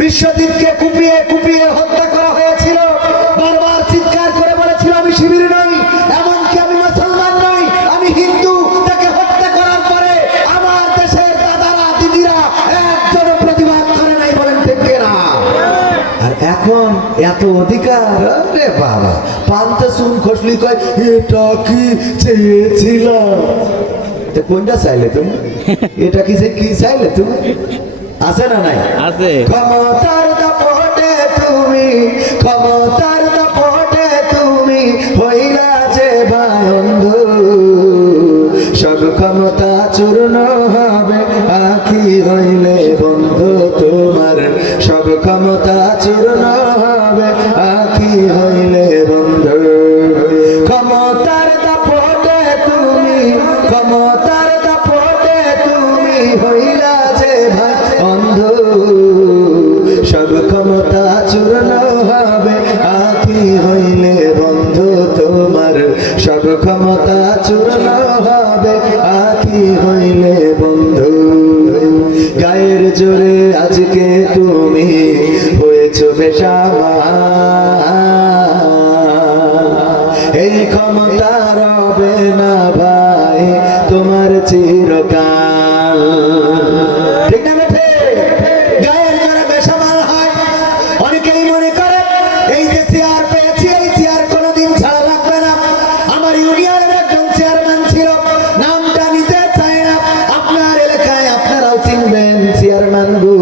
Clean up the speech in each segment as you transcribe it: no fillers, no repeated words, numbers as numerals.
বিশ্বজিৎকে কুপিয়ে কুপিয়ে হত্যা করা হয়েছিল। বারবার চিৎকার করে বলেছিল আমি শিবির নই, এমনকি আমি মুসলমান নই, আমি হিন্দু। তাকে হত্যা করার পরে আমার দেশের দাদারা দিদিরা একজনও প্রতিবাদ করে নাই, বলেন ঠিক কিনা? আর এখন এত অধিকার, আরে বাবা, পান্তা শুন খসলি কয় এটা কি চেয়েছিল? কোনটা চাইলে তুমি? এটা কি চাইলে তুমি? আছে না নাই? আছে। ক্ষমতার দাপটে তুমি, ক্ষমতার দাপটে তুমি হইলা যে অন্ধ, সব ক্ষমতা চূর্ণ হবে আখি হইলে বন্ধু তোমার, সব ক্ষমতা চূর্ণ হবে আখি হইলে বন্ধু। ক্ষমতার দাপটে তুমি, ক্ষমতার দাপটে তুমি হইলা যে অন্ধ, সব ক্ষমতা চূর্ণ হবে আখি হইলে বন্ধু তোমার, সব ক্ষমতা চূর্ণ হবে আখি হইলে বন্ধু। গায়ের জোরে আজকে তুমি হয়েছো বেসামাল, এই ক্ষমতা রবে না ভাই তোমার চিরকাল। ঠিক না বেঠে? গায়ের জোরে বেসামাল হয়। অনেকেই মনে করে এই যে চেয়ার পেয়েছি, এই চেয়ার কোনোদিন ছাড়া লাগবে না। আমার ইউনিয়নের একজন চেয়ারম্যান ছিল, নামটা নিতে চায় না। আপনার এলাকায় আপনারাও চিনবেন চেয়ারম্যান গো।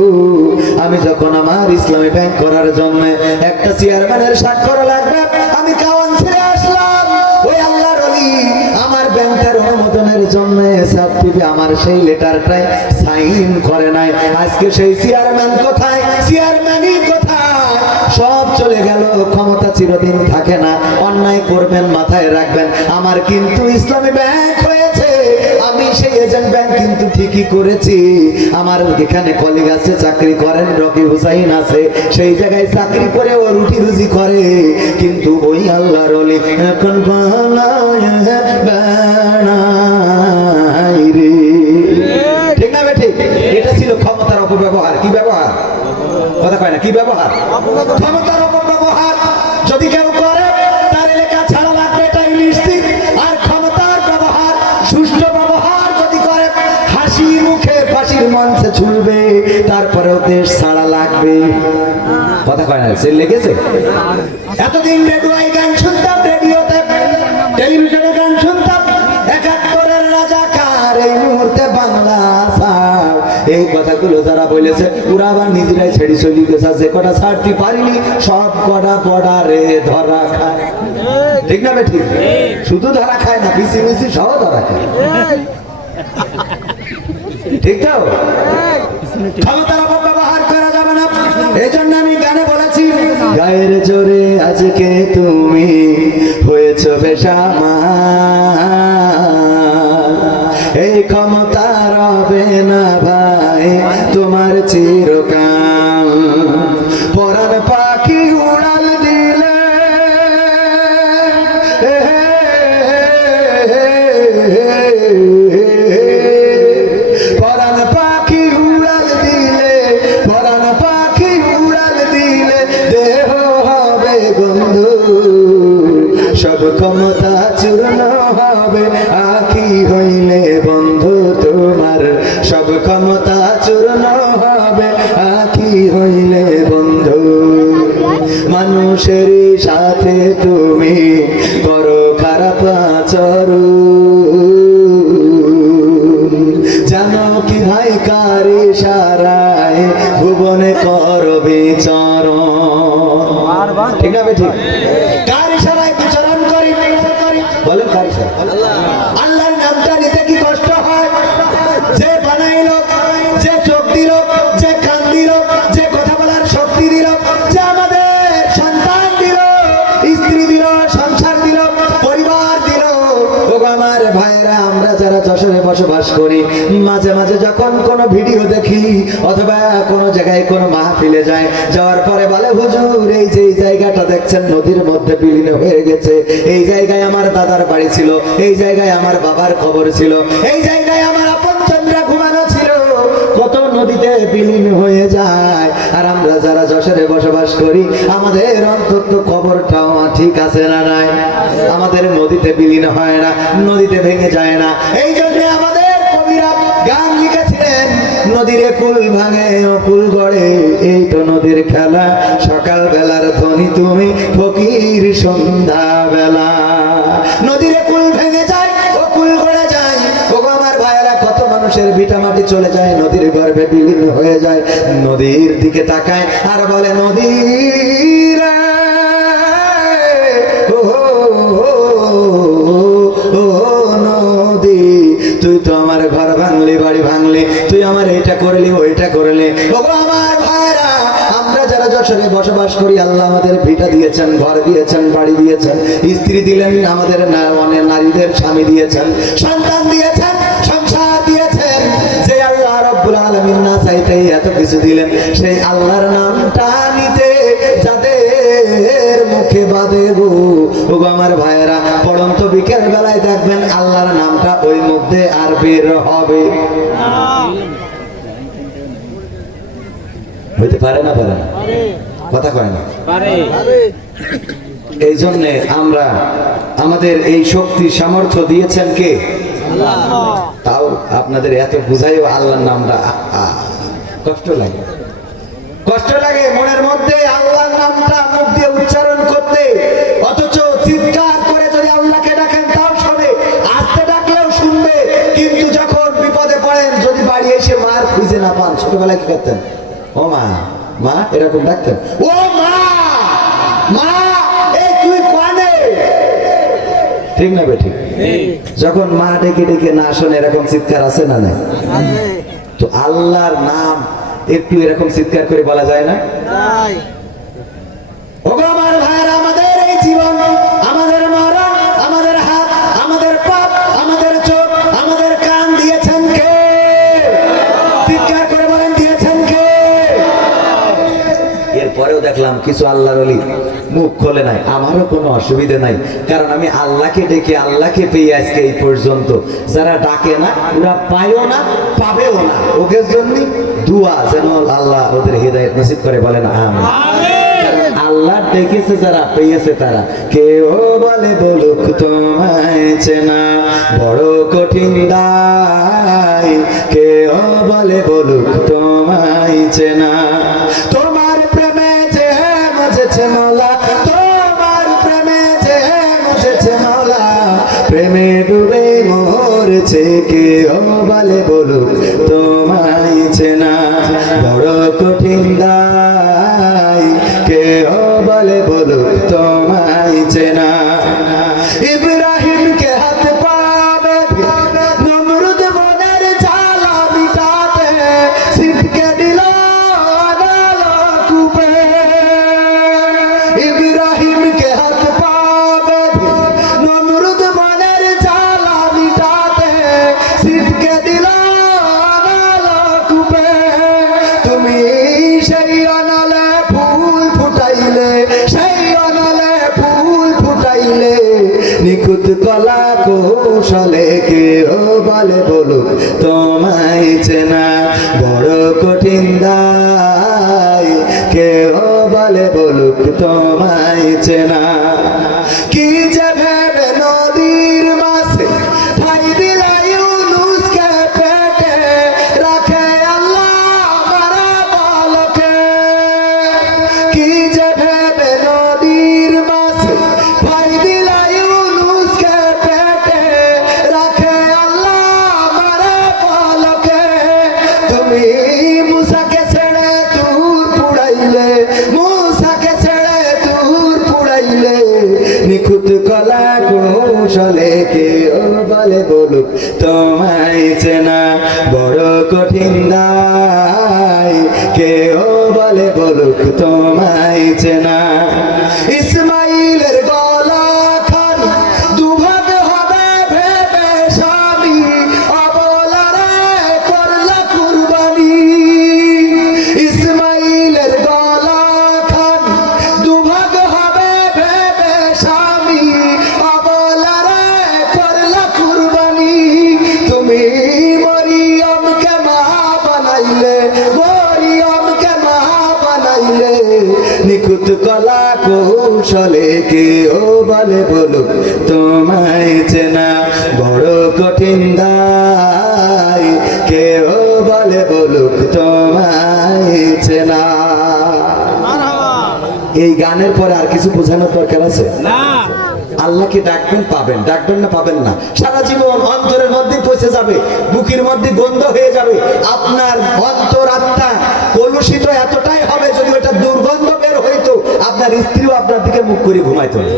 আমি যখন আমার ইসলামী ব্যাংক করার জন্য একটা চেয়ারম্যানের স্বাক্ষর লাগবে, আমি কাওয়ান ছেড়ে আসলাম। ওই আল্লাহর ওলি আমার ব্যাংকের অনুমোদনের জন্য সার্টিফিকেট আমার সেই লেটারটাই সাইন করে নাই। আজকে সেই চেয়ারম্যান কোথায়? চেয়ারম্যানই কোথায়? সব চলে গেল। ক্ষমতা চিরদিন থাকে না। অন্যায় করবেন মাথায় রাখবেন। আমার কিন্তু ইসলামী ব্যাংক হয়েছে, আমি সেই এজেন্ট ব্যাংক কিন্তু ঠিকই করেছি। আমার এখানে কলিগ আছে, চাকরি করেন, রকি হুসাইন আছে, সেই জায়গায় চাকরি করে ও রুটি রুজি করে। কিন্তু ওই আল্লাহর ওলি এখন বেড়াই রে। ঠিক না বেঠিক? এটা ছিল ক্ষমতার অপব্যবহার। কি ব্যবহার? কথা কয় না, কি ব্যবহার? ক্ষমতার অপব্যবহার যদি কেউ করে তার এলাকা ছাড়া লাগবে, এটাই নিশ্চিত। আর ক্ষমতার ব্যবহার, সুষ্ঠু ব্যবহার যদি করে, হাসি মুখে ফাঁসির মঞ্চে ঝুলবে, তারপরেও দেশ ছাড়া লাগবে। কথা কয় না, সে লেগেছে। এতদিন রেডিওয় গান শুনতাম, রেডিওতে টেলিভিশনে গান শুনতাম, ৭১-এর রাজাকার, এই মুহূর্তে বাংলা ছাড়। এই কথাগুলো যারা বলেছে ওরা আবার নিজেরাই ছেড়ে চলে গেছে। যে কটা ছাড়তে পারিনি সব কটা বর্ডারে ধরা খায়। ঠিক না বেঠিক? শুধু ধরা খায় না, মিশি মিশি সহ ধরা খায়। ঠিক তো? ক্ষমতার অপব্যবহার করা যাবে না। এই জন্য আমি গানে বলেছি, গায়ের জোরে আজকে তুমি হয়েছো বেসামাল, এই ক্ষমতা রবে না ভাই তোমার চিরকাল। পরাণ পাখি উড়াল দিলে পরাণ পাখি উড়াল দিলে, পরাণ পাখি উড়াল দিলে দেহ হবে বন্ধু, সব ক্ষমতা চূর্ণ হবে আখি হইলে বন্ধু তোমার, সব ক্ষমতা চূর্ণ হবে আখি হইলে বন্ধু। মানুষের সাথে তুমি করো খারাপ আচরণ, জানো কি ভাই কার ইশারায় ভুবনে করো বিচরণ। ঠিক না বেঠিক? কার ইশারায় বিচরণ করি? বলেন কার ইশারায়? আল্লাহর নামটা নিতে কি কষ্ট হয়? যে বানাইল, যে চোখ দিল, যে কান দিল, যে কথা বলার শক্তি দিল, যে আমাদের সন্তান দিল, স্ত্রী দিল, সংসার দিল, পরিবার দিল। ও আমার ভাইরা, আমরা যারা যশোরে বসবাস করি, মাঝে মাঝে যখন কোনো ভিডিও দেখি অথবা কোনো জায়গায় কোনো মাহফিলে যায়, যাওয়ার পরে বলে হুজুর এই যে এই জায়গাটা দেখছেন নদীর মধ্যে বিলীন হয়ে গেছে, এই জায়গায় আমার দাদার বাড়ি ছিল, এই জায়গায় আমার বাবার কবর ছিল, এই জায়গায় আমার আপনজনরা ঘুমানো ছিল। কত নদীতে বিলীন হয়ে যায়। আর আমরা যারা যশোরে বসবাস করি আমাদের অন্তত কবরটাও ঠিক আছে না নাই? আমাদের নদীতে বিলীন হয় না, নদীতে ভেঙে যায় না। এই জন্য আমাদের কবিরা গান লিখেছিলেন, নদীর কুল ভাঙে ও কুল গড়ে, এই তো নদীর খেলা, সকাল বেলার ধ্বনি তুমি ফকির সন্ধ্যা বেলা। নদীর কুল ভেঙে যায় ও কুল গড়ে যায়। ওগো আমার ভাইয়েরা, কত মানুষের ভিটা মাটি চলে যায়, নদীর গর্ভে বিলীন হয়ে যায়। নদীর দিকে তাকায় আর বলে, নদীর নদী, তুই তো আমার ঘর ভাঙলি, বাড়ি ভাঙলি, তুই আমার এটা করলি ওইটা করলি। ওগো আমার ভাইরা, আমরা যারা যশোরে বসবাস করি, আল্লাহ আমাদের ভিটা দিয়েছেন, ঘর দিয়েছেন, বাড়ি দিয়েছেন, স্ত্রী দিলেন, আমাদের অনেক নারীদের স্বামী দিয়েছেন, সন্তান দিয়েছেন, সংসার দিয়েছেন। যে আল্লাহ রাব্বুল আলামিন না চাইতেই এত কিছু দিলেন, সেই আল্লাহর নামটা নিতে যাদের মুখে বাদে গো, ওগো আমার ভাইয়েরা, পড়ন্ত বিকেল বেলায় দেখবেন আল্লাহর নামটা ওই মধ্যে আর বের হবে হইতে পারে না? পারে না? কথা কয় না? এই জন্যে আমরা, আমাদের এই শক্তি সামর্থ্য দিয়েছেন কে? তাও আপনাদের এত বুঝাইও আল্লাহর নামটা কষ্ট লাগে, কষ্ট লাগে মনের মধ্যে আল্লাহর নামটা মুখ দিয়ে উচ্চারণ করতে। অথচ চিৎকার করে যদি আল্লাহকে ডাকেন তাও শোনে, আস্তে ডাকলেও শুনবে। কিন্তু যখন বিপদে পড়েন, যদি বাড়ি এসে মার খুঁজে না পান, ছোটবেলায় কি করতেন? ও মা, মা এরকম ডাকতেন, ও মা, মা এই তুই কানে, ঠিক না বেঠিক? যখন মা ডেকে ডেকে না শোনে, এরকম চিৎকার আছে না নাই? তো আল্লাহর নাম একটু এরকম চিৎকার করে বলা যায় না? ওগো আমার ভাইয়েরা, আমাদের এই জীবন, আমাদের মরণ, আমাদের হাত, আমাদের পাপ, আমাদের চোখ, আমাদের কান দিয়েছেন কে? চিৎকার করে বলেন, দিয়েছেন কে? এরপরেও দেখলাম কিছু আল্লাহর ওলি মুখ খোলে নাই। আমারও কোনো অসুবিধা নাই, কারণ আমি আল্লাহকে ডেকে আল্লাহকে পেয়ে আজকে এই পর্যন্ত। যারা ডাকে না ওরা পায়ও না, পাবেও না। ওদের জন্য দুয়া যেন আল্লাহ ওদের হিদায়াত নসিব করে, বলেন আমিন। আল্লাহ ডেকেছে যারা, পেয়েছে তারা। কেউ বলে বলুক তোমায় চেনা বড় কঠিন দায়, কেউ বলে বলুক তোমায় চেনা, তোমার প্রেমে যে মজেছে মওলা, তোমার প্রেমে যে মজেছে মওলা, প্রেমে ডুবে মরেছে, কেউ বলে বলুক তোমায় চেনা বড় কঠিন দায়, কেউ বলে বলুক তোমায় চেনা। ইব্রাহিমকে হাত পাবে নমরুদ মনের জ্বালা মিটাতে, ছিটকে দিল কূপে। ইব্রাহিমকে হাত পাবে নমরুদ মনের জ্বালা মিটাতে, ছিটকে দিল কূপে। তুমি সেই অনলে ফুল ফুটাইলে, সেই অনলে ফুল ফুটাইলে, নিখুঁত কলা কৌশলে, কেউ বলে বলুক তোমায় চেনা বড় কঠিন দায়, কেউ বলে বলুক তোমায় চেনা। কি যে ভেবে নদীর মাছে ঠাই দিলে ইউনুসকে পেটে, রাখে আল্লাহ মারা বালকে। কি যে ভেবে নদীর মাছে ঠাই দিলে ইউনুসকে পেটে, রাখে আল্লাহ মারা বালকে। তুমি মুসাকে ছেড়ে দূর পুড়াইলে, মুসাকে ছেড়ে দূর পুড়াইলে, নিখুঁত কলা কৌশলে, কেউ বলে বলুক তোমায় চেনা বড় কঠিন দায়, কেউ বলে বলুক তোমায় চেনা। ইসমাইলের গলা খান দুভাগ হবে ভেবে স্বামী, অবলারে করলা কুরবানি। ইসমাইলের গলা খান দুভাগ হবে ভেবে স্বামী, অবলারে করলা কুরবানি। তুমি মরিয়মকে মা বানাইলে, নিখুঁত কলা কৌশলে কেউ বলে বলুক তোমায় চেনা বড় কঠিন দায়, কেউ বলে বলুক তোমায় চেনা। এই গানের পরে আর কিছু বোঝানোর দরকার আছে না? আল্লাহকে ডাকবেন, পাবেন, ডাকবেন না পাবেন না। সারা জীবন অন্তরের মধ্যে পৌঁছে যাবে, বুকের মধ্যে গন্ধ হয়ে যাবে। আপনার অন্তর আত্মা কলুষিত এতটাই হবে, যদি ওটা দুর্গন্ধ বের হইতো আপনার স্ত্রীও আপনার দিকে মুখ করে ঘুমাইতো না।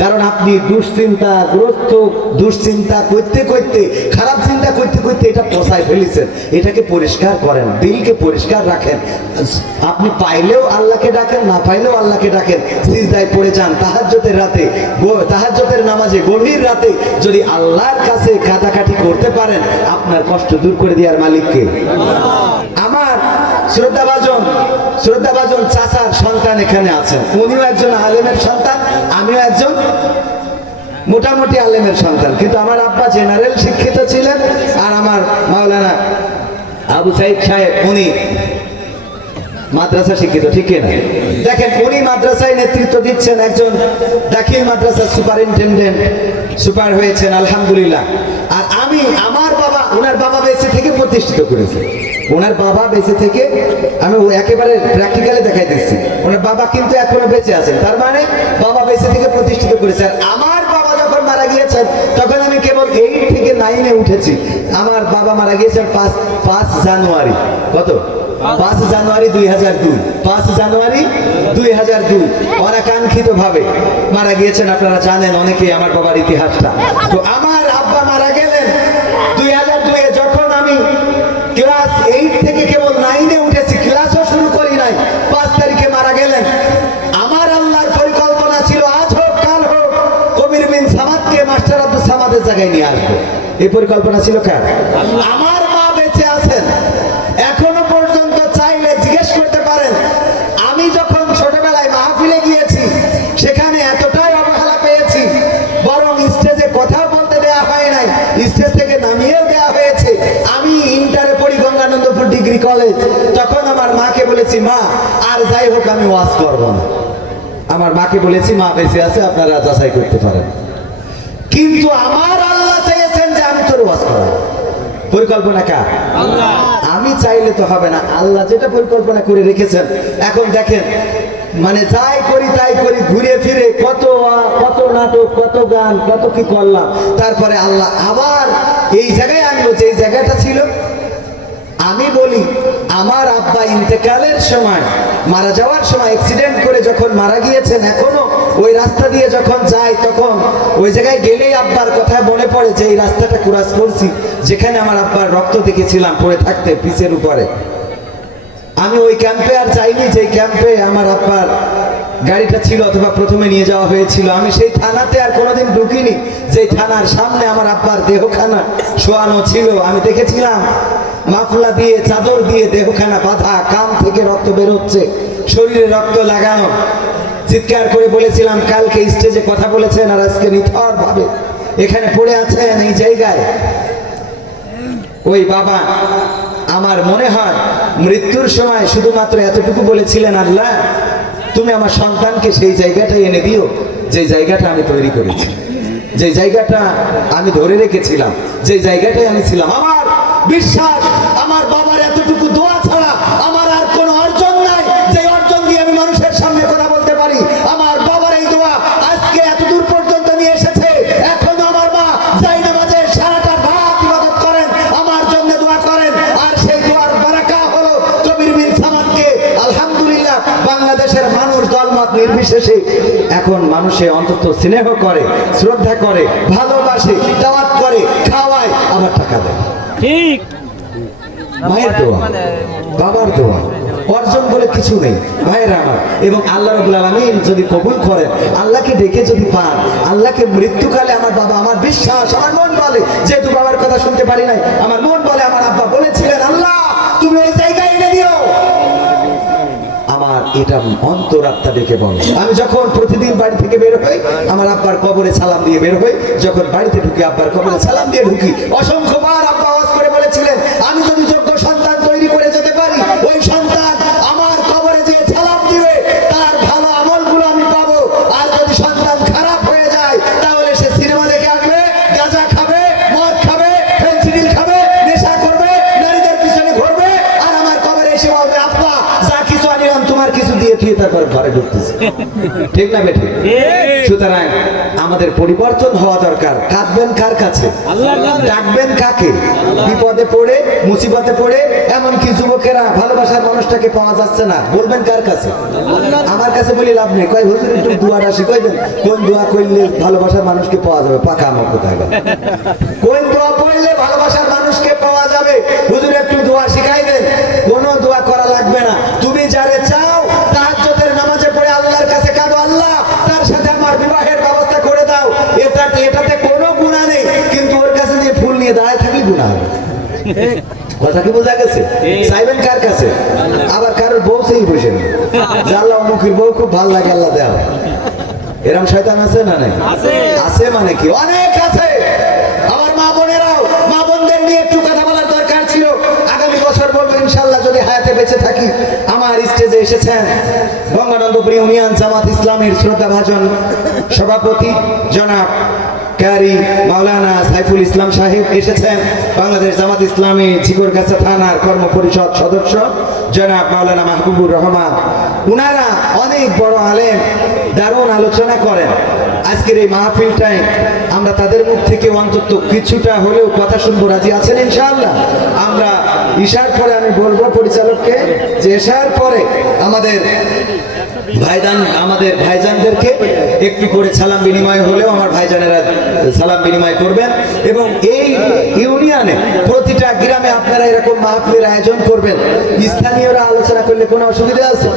কারণ আপনি দুশ্চিন্তাগ্রস্ত, দুশ্চিন্তা করতে করতে, খারাপ চিন্তা করতে করতে এটা পচায় ফেলেছেন। এটাকে পরিষ্কার করেন, দিলকে পরিষ্কার রাখেন। আপনি পাইলেও আল্লাহকে ডাকেন, না পাইলেও আল্লাহকে ডাকেন। সিজদায় পড়ে যান তাহাজ্জুদের রাতে, তাহাজ্জুদের নামাজে গভীর রাতে যদি আল্লাহর কাছে কাটাকাটি করতে পারেন, আপনার কষ্ট দূর করে দেওয়ার মালিককে। আমার শ্রদ্ধাভাজন চাচার সন্তান এখানে আছেন, উনিও একজন আলেমের সন্তান, আমিও একজন মোটামুটি আলেমের সন্তান। কিন্তু আমার আব্বা জেনারেল শিক্ষিত ছিলেন, আর আমার মাওলানা আবু সাইদ সাহেব উনি মাদ্রাসা শিক্ষিত, ঠিক না? দেখেন, উনি মাদ্রাসায় নেতৃত্ব দিচ্ছেন, একজন দাখিল মাদ্রাসার সুপারিনটেন্ডেন্ট, সুপার হয়েছেন আলহামদুলিল্লাহ। আর আমি, আমার বাবা, ওনার বাবা বেঁচে থেকে প্রতিষ্ঠিত করেছে। ওনার বাবা বেঁচে থেকে, আমি একেবারে প্র্যাকটিক্যালি দেখাই দিচ্ছি, ওনার বাবা কিন্তু এখনো বেঁচে আছেন, তার মানে বাবা বেঁচে থেকে প্রতিষ্ঠিত করেছে। আর আমার বাবা যখন মারা গিয়েছেন তখন আমি কেবল 8 থেকে 9-এ উঠেছি। আমার বাবা মারা গিয়েছেন 5 জানুয়ারি, কত? 5 জানুয়ারি 2002, 5 জানুয়ারি 2002 অনাকাঙ্ক্ষিত ভাবে মারা গিয়েছেন। আপনারা জানেন অনেকেই আমার বাবার ইতিহাসটা। তো আমার আব্বা মারা গেলেন 2002-এ, যখন আমি ক্লাস 8 থেকে কেবল 9-এ উঠেছি, ক্লাসও শুরু করি নাই। 5 তারিখে মারা গেলেন। আমার আল্লাহর পরিকল্পনা ছিল আজ হোক কাল হোক কবির বিন সামাদকে মাস্টার আব্দুল সামাদের জায়গায় নিয়ে আসবো। এই পরিকল্পনা ছিল কার? আমার মা বেঁচে আছেন এখনো পর্যন্ত, চাইলে জিজ্ঞেস করতে পারেন। আমি যখন ছোটবেলায় মাহফিলে গিয়েছি সেখানে এতটাই অবহেলা পেয়েছি, বরং স্টেজে কথাও বলতে দেওয়া হয় নাই, স্টেজ থেকে নামিয়েও দেওয়া হয়েছে। আমি ইন্টারে পড়ি গঙ্গানন্দপুর ডিগ্রি কলেজ, তখন আমার মাকে বলেছি, মা আর যাই হোক আমি ওয়াজ করবো না। আমার মাকে বলেছি, মা বেঁচে আছে, আপনারা যাচাই করতে পারেন। কিন্তু আমার আল্লাহ চেয়েছেন যে আমি তোর ওয়াজ করাবো। পরিকল্পনা কার? আল্লাহ। আমি চাইলে তো হবে না, আল্লাহ যেটা পরিকল্পনা করে রেখেছেন। এখন দেখেন, মানে যাই করি তাই করি, ঘুরে ফিরে কত নাটক, কত গান, কত কি করলাম, তারপরে আল্লাহ আবার এই জায়গায় আনলো যে এই জায়গাটা ছিল। আমি বলি, আমার আব্বা ইন্তেকালের সময়, মারা যাওয়ার সময় অ্যাক্সিডেন্ট করে যখন মারা গিয়েছেন, এখনো ওই রাস্তা দিয়ে যখন যাই তখন ওই জায়গায় গেলেই আব্বার কথা মনে পড়ে যে এই রাস্তাটা ক্রস করছি, যেখানে আমার আব্বার রক্ত দেখেছিলাম পড়ে থাকতে পিচের উপরে। আমি ওই ক্যাম্পে আর যাইনি, যে ক্যাম্পে আমার আব্বার গাড়িটা ছিল অথবা প্রথমে নিয়ে যাওয়া হয়েছিল। আমি সেই থানাতে আর কোনোদিন ঢুকিনি, যে থানার সামনে আমার আব্বার দেহখানা শোয়ানো ছিল। আমি দেখেছিলাম মাফলা দিয়ে, চাদর দিয়ে দেহখানা বাঁধা, কান থেকে রক্ত বেরোচ্ছে, শরীরে রক্ত লাগানো। চিৎকার করে বলেছিলাম, কালকে স্টেজে কথা বলেছেন আর আজকে নিথর ভাবে এখানে পড়ে আছেন এই জায়গায়। ওই বাবা আমার মনে হয় মৃত্যুর সময় শুধুমাত্র এতটুকু বলেছিলেন, আল্লাহ তুমি আমার সন্তানকে সেই জায়গাটা এনে দিও যে জায়গাটা আমি তৈরি করেছি, যে জায়গাটা আমি ধরে রেখেছিলাম, যে জায়গাটায় আমি ছিলাম। আমার বিশ্বাস, আমার বাবার এতটুকু দোয়া ছাড়া আমার আর কোনো অর্জন নাই, যে অর্জন দিয়ে আমি মানুষের সামনে কথা বলতে পারি। আমার বাবার এই দোয়া আজকে এত দূর পর্যন্ত নিয়ে এসেছে। এখনো আমার মা জায়নামাজে সারাটা রাত ইবাদত করেন, আমার জন্য দোয়া করেন। আর সেই দোয়ার বারাকা হলো কবির বিন সামাদকে আলহামদুলিল্লাহ বাংলাদেশের মানুষ দলমত নির্বিশেষে এখন মানুষে অন্তত স্নেহ করে, শ্রদ্ধা করে, ভালোবাসে, দাওয়াত করে, খাওয়ায়, আবার টাকা দেয়। ঠিক, মায়ের দোয়া, বাবার দোয়া, অর্জন বলে কিছু নেই ভাইয়েরা আমার। এবং আল্লাহ রাব্বুল আলামিন যদি কবুল করেন, আল্লাহকে ডেকে যদি পান, আল্লাহকে মৃত্যুকালে আমার বাবা, আমার বিশ্বাস, আমার মন বলে, যেহেতু বাবার কথা শুনতে পারি নাই, আমার মন বলে আমার আব্বা বলেছিলেন, আল্লাহ তুমি ওই জায়গায় এনে দিও। আমার এটা অন্তরাত্মা ডেকে বলে। আমি যখন প্রতিদিন বাড়ি থেকে বের হই, আমার আব্বার কবরে সালাম দিয়ে বের হই। যখন বাড়িতে ঢুকি, আব্বার কবরে সালাম দিয়ে ঢুকি। অসংখ্যবার আব্বা আওয়াজ করে বলেছিলেন, আমি যদি যোগ্য সন্তান তৈরি করে যেতে পারি, ওই সন্তান আমার কবরে যে সালাম দিবে তার বলবে আব্বা যা কিছু আনিলাম তোমার কিছু দিয়ে তুই তারপর ঘরে ঢুকতেছে। ঠিক না বেঠিক? সুতরাং আমাদের পরিবর্তন হওয়া দরকার। কাঁদবেন কার কাছে? ডাকবেন কাকে? বিপদে পড়ে মুসিবতে পড়ে এমনকি যুবকেরা ভালোবাসার মানুষটাকে পাওয়া যাচ্ছে না, বলবেন কার কাছে? আমার কাছে বলি লাভ নেই। কয় হুজুর একটু দোয়াটা শিখাই দেন, কোন দোয়া করলে ভালোবাসার মানুষকে পাওয়া যাবে? পাকা আমার কোথায় গেল? কোন দোয়া পড়লে ভালোবাসার মানুষকে পাওয়া যাবে? হুজুর একটু দোয়া শিখাই দেন। কোনো দোয়া করা লাগবে না। তুমি যারে চাও তাহাজ্জুদের নামাজে পড়ে আল্লাহর কাছে কাঁদো, আল্লাহ তার সাথে আমার বিবাহের ব্যবস্থা করে দাও। এটাতে কোনো গুনাহ নেই, কিন্তু ওর কাছে যে ফুল নিয়ে দাঁড়ায় থাকলে গুনাহ হবে। কথা কি বোঝা গেছে? চাইবেন কার কাছে? আবার কারোর বউ সেই বসেন যে আল্লাহ অমুকের বউ খুব ভালো লাগে, আল্লাহ দেওয়া। এরকম শয়তান আছে না? নাই আছে। মানে কি? অনেক আছে। আমার মা বোনেরাও, মা বোনদের নিয়ে একটু কথা বলার দরকার ছিল। আগামী বছর বলবো ইনশাআল্লাহ, যদি হায়াতে বেঁচে থাকি। আমার স্টেজে এসেছেন বঙ্গানন্দপুর ইউনিয়ন জামাত ইসলামের শ্রদ্ধাভাজন সভাপতি জনাব কারি মাওলানা সাইফুল ইসলাম সাহেব এসেছেন। বাংলাদেশ জামাত ইসলামী ঝিকরগাছা থানার কর্ম পরিষদ সদস্য জনাব মাওলানা মাহবুবুর রহমান। উনারা অনেক বড় আলেম, দারুণ আলোচনা করেন। আজকের এই মাহফিলটায় আমরা তাদের মুখ থেকে অন্তত কিছুটা হলেও কথা শুনবো। রাজি আছেন ইনশাআল্লাহ? আমরা ইশার পরে আমি বলবো পরিচালককে যে ইশার পরে আমাদের ভাইজানদেরকে একটু করে সালাম বিনিময় হলেও আমার ভাইজানেরা সালাম বিনিময় করবেন। এবং এই ইউনিয়নে প্রতিটা গ্রামে আপনারা এরকম মাহফিলের আয়োজন করবেন। স্থানীয়রা আলোচনা করলে কোনো অসুবিধা আছে?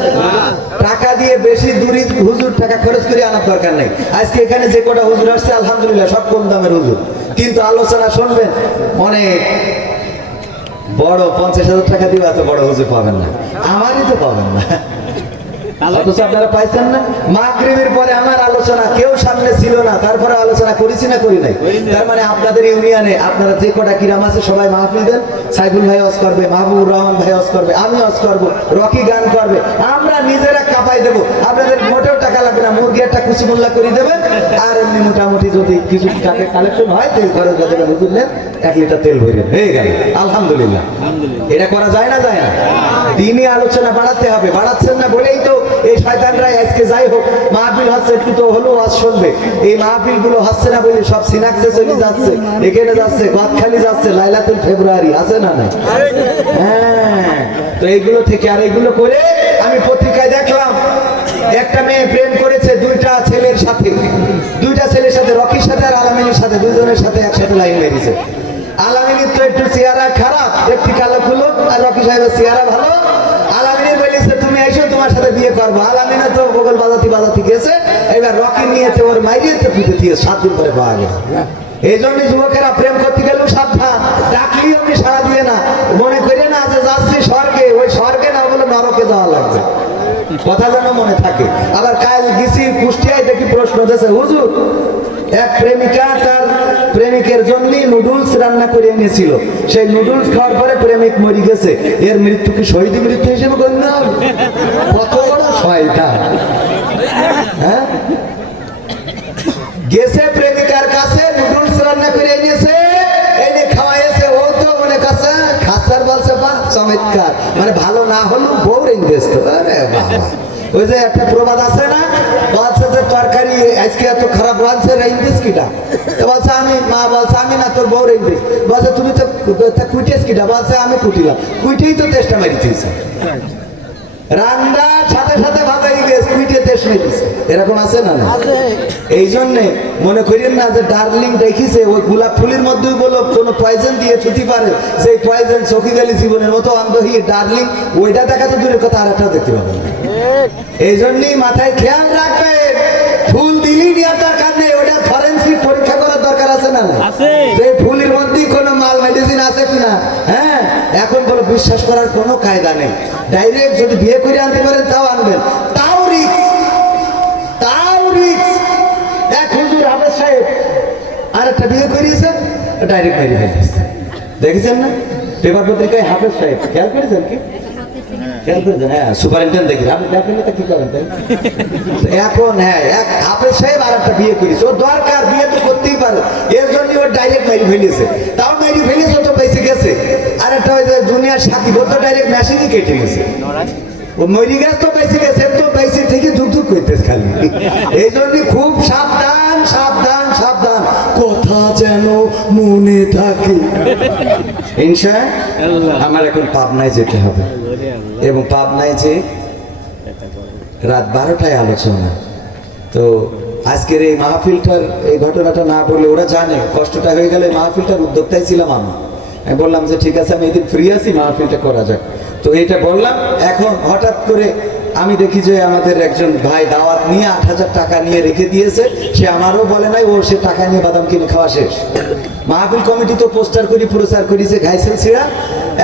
টাকা দিয়ে বেশি দূরে হুজুর টাকা খরচ করে আনার দরকার নেই। আজকে এখানে যে কটা হুজুর আসছে আলহামদুলিল্লাহ সব কম দামের হুজুর, কিন্তু আলোচনা শুনবেন অনেক বড়। 50,000 টাকা দিয়ে এত বড় হুজুর পাবেন না, আমারই তো পাবেন না। অথচ আপনারা পাইছেন না? মাগরিবের পরে আমার আলোচনা, কেউ সামনে ছিল না, তারপরে আলোচনা করেছি না করি নাই? তার মানে আপনাদের ইউনিয়নে আপনারা যে কটা কিরাম আছে সবাই মাহফিল দেন। সাইফুল ভাই ওয়াজ করবে, মাহবুবুর রহমান ভাই ওয়াজ করবে, আমি ওয়াজ করবো, রকি গান করবে, আমরা নিজেরা কাপাই দেবো। আপনাদের মোটেও টাকা লাগবে না, মুরগি একটা কুচি মোল্লা করে দেবেন। আর এমনি মোটামুটি যদি কিছু টাকা কালেকশন হয় তেল খরচ দেবেন, হুজুর নেন 1 লিটার তেল ভরে হয়ে গেল। আলহামদুলিল্লাহ। এটা করা যায় না? যায় না? দিনে আলোচনা বাড়াতে হবে। বাড়াচ্ছেন না বলেই তো এই শয়তানরা আজকে যাই হোক মাহফিল হচ্ছে একটু তো হলো ওয়াজ শুনবে। এই মাহফিল গুলো হচ্ছে না বলে সব সিনাক্সে চলে যাচ্ছে, এখানে যাচ্ছে, গদখালি যাচ্ছে, লাইলাতুল ফেব্রুয়ারি আছে না? নাই? হ্যাঁ, তো এইগুলো থেকে আর এইগুলো করে আমি পত্রিকায় দেখলাম একটা মেয়ে প্রেম করেছে দুইটা ছেলের সাথে, রকির সাথে আর আলামিনের সাথে, দুজনের সাথে একসাথে লাইন মেরেছে। আলামিনের তো একটু চেহারা খারাপ, একটি কালো খুলো, আর রকি সাহেবের চেহারা ভালো। আলামিনের বলেছে তুমি এসো, তোমার সাথে বিয়ে করবো। আলামিনের তো বগল বাজাতি গেছে, এবার রকি নিয়েছে ওর মাইরিয়ে তো পিঠে দিয়ে 7 দিন পরে পাওয়া গেছে। এই জন্য যুবকেরা প্রেম করতে গেলেও সাবধান, ডাকলি আপনি সারা দিয়ে না, মনে করে না যে যাচ্ছি স্বর্গে, ওই স্বর্গে না বলে নরকে যাওয়া লাগবে, কথা যেন মনে থাকে। আবার কাল গেছি কুষ্টিয়ায়, দেখি প্রশ্ন দিয়েছে হুজুর এক প্রেমিকা তার প্রেমিকের জন্য নুডলস রান্না করে এনেছিল, সেই নুডলস খাওয়ার পরে প্রেমিক মরে গেছে, এর মৃত্যু কি শহীদ মৃত্যু হিসেবে গণ্য হবে? কত বড় শয়তান! হ্যাঁ, গেছে প্রেমিকার কাছে, নুডলস রান্না করে এনেছে, এনে খাওয়াইছে, ও তো মনে কাছে খাসার বলছে বা চমৎকার, মানে ভালো না হলেও বউ রেঞ্জেস্ত। আরে বাবা, ওই যে একটা প্রবাদ আছে না, বলছে যে তরকারি আজকে এত খারাপ রাঁধছে, রেঞ্জেস কিটা? বলছে আমি, মা বলছে আমি না, তোর বউ রেঞ্জেস। বলছে তুমি তো কুইটেস কিটা? বলছে আমি কুটিলাম। কুইটেই তো টেস্টটা মারিতেছে, রান্নার সাথে সাথে ভাবাই গেছে, কুইটে টেস্ট মেরেছে। এরকম আছে না? এই জন্যে মনে করেন না যে ডার্লিং দেখিছে ওই গোলাপ ফুলের মধ্যেই বলো কোনো পয়জন দিয়ে ছুটি পারে, সেই পয়জন চোখে গেলে জীবনের মতো অন্ধ হয়ে ডার্লিং ওইটা দেখা তো দূরের কথা, আর একটা দেখতে পাবো না। এই জন্যই মাথায় খেয়াল রাখবেন, ফুল দিলেই নেওয়ার দরকার নেই, ওটা ফরেন্সিক পরীক্ষা করার দরকার আছে না? যে ফুলের মধ্যেই কোনো মাল মেডিসিন আছে কিনা। হ্যাঁ, এখন বলো বিশ্বাস করার কোনো কায়দা নেই। ডাইরেক্ট যদি বিয়ে করে আনতে পারেন তাও আনবেন, তাও রিস্ক। এক হুজুর হাফেজ সাহেব আর একটা বিয়ে করিয়েছেন, ডাইরেক্ট মেরে ফেলেছে। দেখেছেন না পেপার পত্রিকায়? হাফেজ সাহেব খেয়াল করেছেন কি? খেয়াল করেছেন? হ্যাঁ, সুপারিনটেন্ডেন্ট দেখি আপনি দেখেন তো কি করেন তাই? এখন হ্যাঁ, এক হাফেজ সাহেব আর একটা বিয়ে করেছে, ওর দরকার বিয়ে তো করতেই পারে, এর জন্য ওর ডাইরেক্ট মেরে ফেলেছে, তাও মেরে ফেলেছে, ও তো বেঁচে গেছে। আর একটা ওই যে দুনিয়ার সাথী, ওর তো ডাইরেক্ট মেশিনই কেটে গেছে, ও মরি গেছে তো বেঁচে গেছে, তো বেঁচে থেকে ধুক ধুক করতেছে খালি। এই জন্য খুব সাবধান সাবধান সাবধান, কথা যেন মনে থাকে। ইনশাআল্লাহ আমার এখন পাবনায় যেতে হবে, এবং পাবনায় যে রাত 12টায় আলোচনা। তো আজকের এই মাহফিলটার এই ঘটনাটা না বললে ওরা জানে কষ্টটা হয়ে গেলে, মাহফিলটার উদ্যোক্তাই ছিলাম আমি বললাম যে ঠিক আছে আমি এদিন ফ্রি আছি, মাহফিলটা করা যাক। তো এইটা বললাম, এখন হঠাৎ করে আমি দেখি যে আমাদের একজন ভাই দাওয়াত নিয়ে 8,000 টাকা নিয়ে রেখে দিয়েছে, সে আমারও বলে নাই, ও সে টাকা নিয়ে বাদাম কিনে খাওয়া শেষ। মাহফিল কমিটি তো পোস্টার করি প্রচার করেছে ঘাইছেল ছিড়া,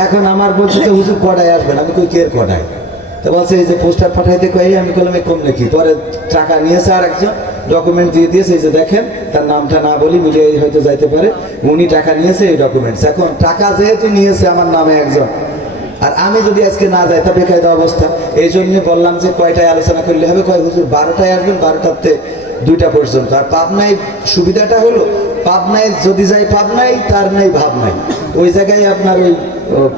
এখন আমার বলছে যে হুজুর কটায় আসবেন, আমি কই কে কটায়, তো বলছে এই যে পোস্টার পাঠাইতে কই, আমি বললাম কম নাকি, পরে টাকা নিয়েছে আর একজন ডকুমেন্ট দিয়ে দিয়েছে, এই যে দেখেন, তার নামটা না বলি মিলিয়ে হয়তো যাইতে পারে, উনি টাকা নিয়েছে এই ডকুমেন্টস। এখন টাকা যেহেতু নিয়েছে আমার নামে একজন, আর আমি যদি আজকে না যাই তা বেকায়দা অবস্থা। এই জন্য বললাম যে কয়টায় আলোচনা করলে হবে, কয় হুজুর 12টায় আসবেন, 12টাতে 2টা পর্যন্ত। আর পাবনায় সুবিধাটা হলো, পাবনায় যদি যাই পাবনায়, তার নেই ভাব নাই, ওই জায়গায় আপনার ওই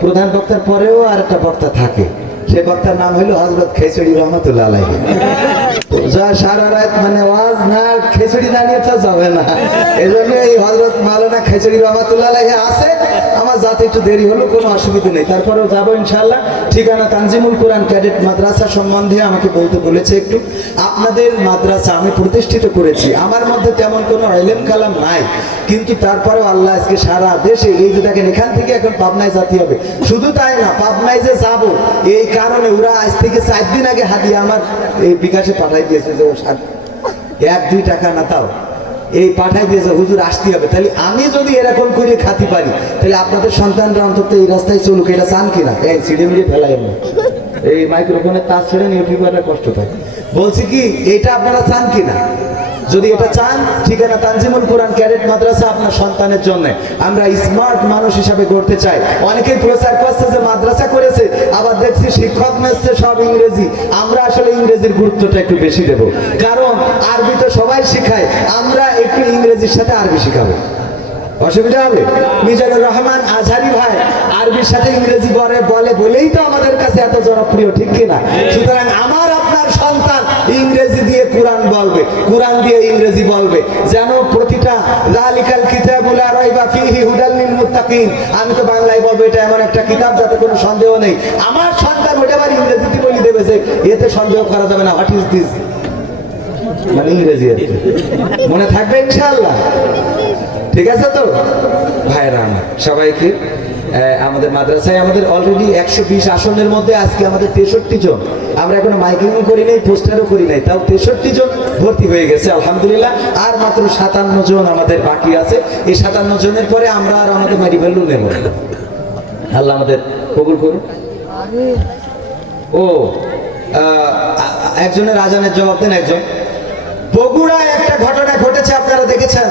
প্রধান বক্তার পরেও আর একটা বক্তা থাকে, সে বক্তার নাম হলো হযরত খেচড়ি রহমাতুল্লাহ আলাইহি। যা সারা রাত মানে ওয়াজ না খেচড়ি না নিয়ে তো যাবে না, এই জন্য এই হযরত মাওলানা খেচড়ি রহমাতুল্লাহ আলাইহি আছে। আমার যাতে একটু দেরি হলো কোনো অসুবিধা নেই, তারপরেও যাবো ইনশাআল্লাহ। ঠিকানা তানজিমুল কোরআন ক্যাডেট মাদ্রাসা সম্বন্ধে আমাকে বলতে বলেছে একটু। আপনাদের মাদ্রাসা আমি প্রতিষ্ঠিত করেছি, আমার মধ্যে তেমন কোনো ইলম কালাম নাই, কিন্তু তারপরেও আল্লাহ আজকে সারা দেশে এই যে দেখেন, এখান থেকে এখন পাবনায় যেতে হবে। শুধু তাই না, পাবনায় যে যাবো এই কারণে ওরা আজ থেকে 4 দিন আগে হাদিয়া আমার এই বিকাশে পাঠাই দিয়েছে, যে 1-2 টাকা না তাও এই পাঠাই দিয়েছে, হুজুর আসতে হবে। তাহলে আমি যদি এরকম করে খাতি পারি, তাহলে আপনাদের সন্তানরা অন্তত এই রাস্তায় চলুক, এটা চান কিনা? এই সিঁড়ি মিড়ি ফেলাই আমি এই মাইক্রোফোনের তার ছেড়ে ইউটিউবাররা কষ্ট পায়, বলছি কি এটা আপনারা চান কিনা? যদি এটা চান, ঠিকানা তানজিমুল কোরআন ক্যাডেট মাদ্রাসা আপনার সন্তানের জন্য আমরা স্মার্ট মানুষ হিসাবে গড়তে চাই। অনেকেই প্রচার করছে যে মাদ্রাসা করেছে, আবার দেখছি শিক্ষক মেসছে সব ইংরেজি। আমরা আসলে ইংরেজির গুরুত্বটা একটু বেশি দেব, কারণ আরবি তো সবাই শিখায়, আমরা একটু ইংরেজির সাথে আরবি শিখাবো, অসুবিধা হবে? মিজানুর রহমান আজহারি ভাই আরবির সাথে ইংরেজি বলে বলেই তো আমাদের কাছে এত জনপ্রিয়, ঠিক কিনা? সুতরাং আমার আপনার সন্তান ইংরেজি দিয়ে কোরআন বলবে, কোরআন দিয়ে ইংরেজি বলবে, যেন প্রতিটা যালিকাল কিতাবু লা রাইবা ফীহি হুদাল লিল মুত্তাকিন, আমি তো বাংলায় বলবো এটা এমন একটা কিতাব যাতে কোনো সন্দেহ নেই। আমার সন্তান ওটা আবার ইংরেজিতে বলে দেবে যে এতে সন্দেহ করা যাবে না, হোয়াট ইজ দিস, মানে ইংরেজি আর কি। মনে থাকবে ইনশাআল্লাহ, ঠিক আছে তো ভাইরা আমার? সবাইকে আমাদের মাদ্রাসায় আমাদের অলরেডি 120 আসনের মধ্যে আজকে আমাদের 63 জন, আমরা এখনো মাইকিং করি নাই, পোস্টারও করি নাই, তাও 63 জন ভর্তি হয়ে গেছে আলহামদুলিল্লাহ। আর মাত্র 57 জন আমাদের বাকি আছে। এই 57 জনের পরে আমরা আর আমাদের মেডিভ্যালু নেব। আল্লাহ আমাদের কবুল করুন। ও একজনের আজানের জবাব দেন একজন। বগুড়ায় একটা ঘটনা ঘটেছে, আপনারা দেখেছেন?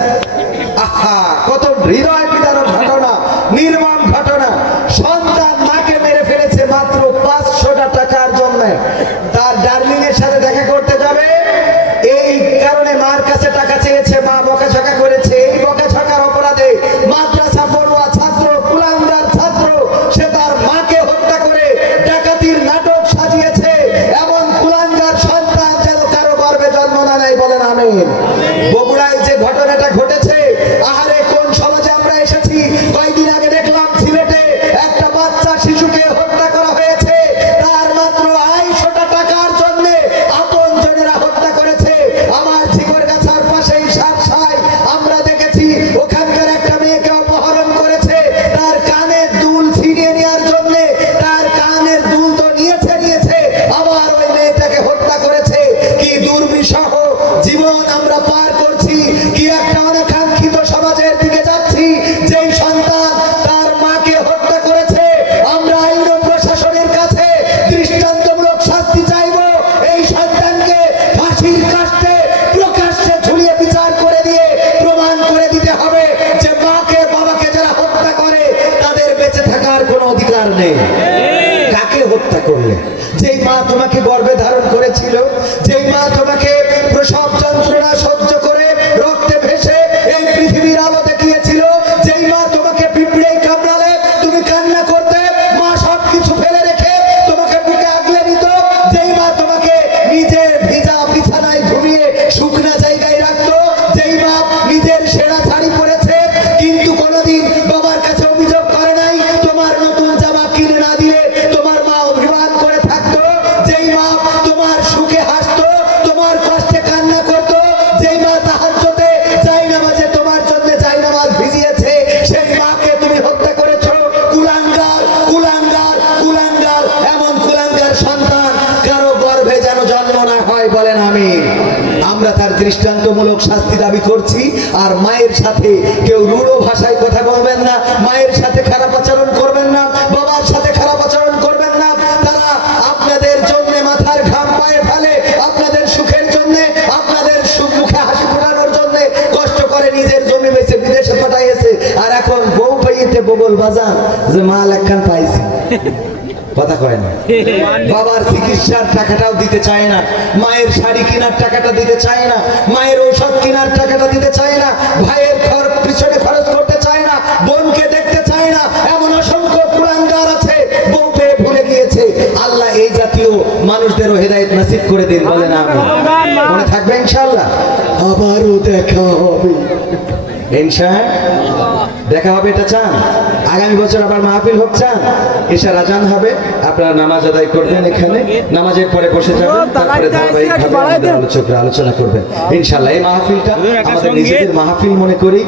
আহা, কত হৃদয় বিদারক ঘটনা, নির্মম ঘটনা। সন্তান মাকে মেরে ফেলেছে মাত্র 500 টাকার জন্য। তার ডার্লিং এর সাথে দেখা করতে যাবে, এই কারণে মার কাছে টাকা চেয়েছে, মা বকাঝকা করেছে। এই বকাঝকার অপরাধে মাদ্রাসা পড়ুয়া ছাত্র, কুলাঙ্গার ছাত্র, সে তার মাকে হত্যা করে ডাকাতির নাটক সাজিয়েছে। এমন কুলাঙ্গার সন্তান যেন কারো গর্ভে জন্ম না নেয়, বলেন আমিন। বগুড়ায় যে ঘটনাটা ঘটেছে, আহারে কোন সমাজে আমরা এসেছি। কয়েকদিন আগে দেখলাম সিলেটে একটা বাচ্চা শিশুকে হত্যা করা হয়েছে, তার মাত্র 250 তোমাকে গর্ভে ধারণ করেছিল, যেই মা তোমাকে প্রসব যন্ত্রণা সহ্য করে রক্তে ভেসে এই পৃথিবীর আলো দেখিয়েছিল, যেই মা তোমাকে পিঁপড়ে কামড়ালে তুমি কান্না করতে, মা সবকিছু ফেলে রেখে তোমাকে বুকে আগলে নিত, যেই মা তোমাকে নিজের ভিজা বিছানায় ঘুমিয়ে শুকনা জায়গায় রাখতো, যেই মা নিজের সেরা শাড়ি পরেছে কিন্তু কোনোদিন বাবার কাছে অভিযোগ করে নাই তোমার নতুন জামা কিনে না দিলে তোমার মা অভিমান করে থাকতো, যেই মা তোমার সুখে হাসতো, তোমার কষ্টে কান্না করতো, যেই মা তাহাজ্জুদে জায়নামাজে তোমার জন্য জায়নামাজ ভিজিয়েছে, সেই মাকে তুমি হত্যা করেছো। কুলাঙ্গার কুলাঙ্গার কুলাঙ্গার, এমন কুলাঙ্গার সন্তান কারো গর্ভে যেন জন্ম না হয়, বলেন আমিন। আমরা তার দৃষ্টান্তমূলক শাস্তি দাবি করছি। আর মায়ের সাথে কেউ রূঢ় ভাষায় কথা বলবেন না, মায়ের সাথে খারাপ আচরণ করবেন না, বাবার সাথে খারাপ আচরণ করবেন না। তারা আপনাদের জন্য মাথার ঘাম পায়ে ফেলে, আপনাদের সুখের জন্য, আপনাদের মুখে হাসি ফোটানোর জন্য কষ্ট করে নিজের জমি বেচে বিদেশে পাঠাইছে। আর এখন বউ পাইতে বগল বাজান যে মাল একখান পাইছি, কথা কয় না। বাবার চিকিৎসার টাকাটাও দিতে চায় না, মায়ের শাড়ি কেনার টাকাটা দিতে চায় না, মায়ের ঔষধ কেনার টাকাটা দিতে চায় না, ভাইয়ের পিছনে খরচ করতে চায় না, বোনকে দেখতে চায় না। এমন অসংখ্য কুলাঙ্গার আছে, বউ পেয়ে ভুলে গিয়েছে। আল্লাহ এই জাতীয় মানুষদেরও হেদায়েত নসিব করে দিন, বলেন আমিন। মনে থাকবে ইনশাআল্লাহ। আবারও দেখা হবে ইনশাআল্লাহ, দেখা হবে, এটা চান? আগামী বছর আবার মাহফিল হোক চান? এশার আজান হবে, আপনারা নামাজ আদায় করবেন, এখানে নামাজের পরে বসে যাবেন, তারপরে ধারাবাহিকভাবে আমাদের আলোচকরা আলোচনা করবেন ইনশাআল্লাহ। এই মাহফিলটা আমাদের নিজেদের মাহফিল মনে করি।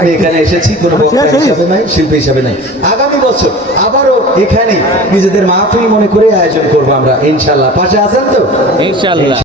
আমি এখানে এসেছি কোনো বক্তা হিসাবে নাই, শিল্পী হিসাবে নাই। আগামী বছর আবারও এখানে নিজেদের মাহফিল মনে করে আয়োজন করবো আমরা ইনশাআল্লাহ। পাশে আছেন তো ইনশাআল্লাহ?